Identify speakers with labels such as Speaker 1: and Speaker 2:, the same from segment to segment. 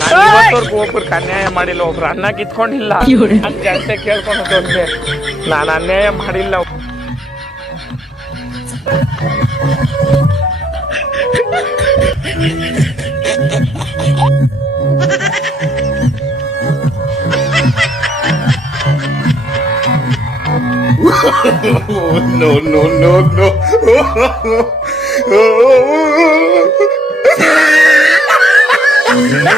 Speaker 1: ನಾನು ಇವತ್ತವರೆಗೂ ಒಬ್ರಿಗೆ ಅನ್ಯಾಯ ಮಾಡಿಲ್ಲ ಒಬ್ರು ಅನ್ನ ಕಿತ್ಕೊಂಡಿಲ್ಲ ಅಂತ ಜನತೆ ಕೇಳ್ಕೊಂಡು ಹೋದ್ರೆ ನಾನು ಅನ್ಯಾಯ ಮಾಡಿಲ್ಲ
Speaker 2: no, no, no, no. Ha ha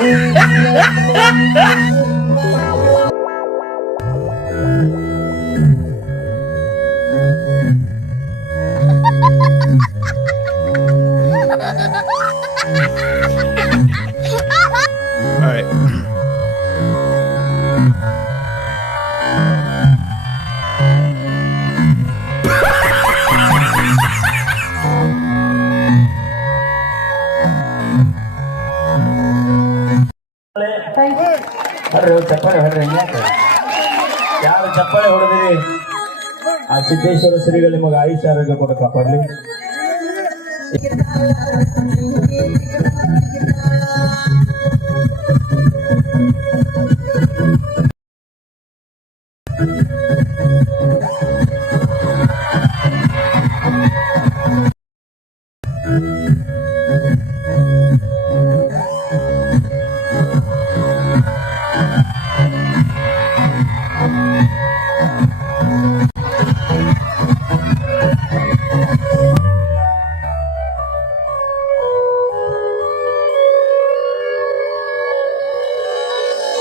Speaker 2: ha!
Speaker 3: ಹೊಡ್ರಿ
Speaker 4: ಚಪ್ಪಳೆ ಹೊಡ್ರಿ ಯಾರು ಯಾವ ಚಪ್ಪಾಳೆ ಹೊಡೆದಿರಿ ಆ ಸಿದ್ದೇಶ್ವರ ಶ್ರೀಗಳು ನಿಮಗೆ ಆಯುಷ್ಯ ಆರೋಗ್ಯ ಕೊಟ್ಟು ಕಾಪಾಡ್ಲಿ.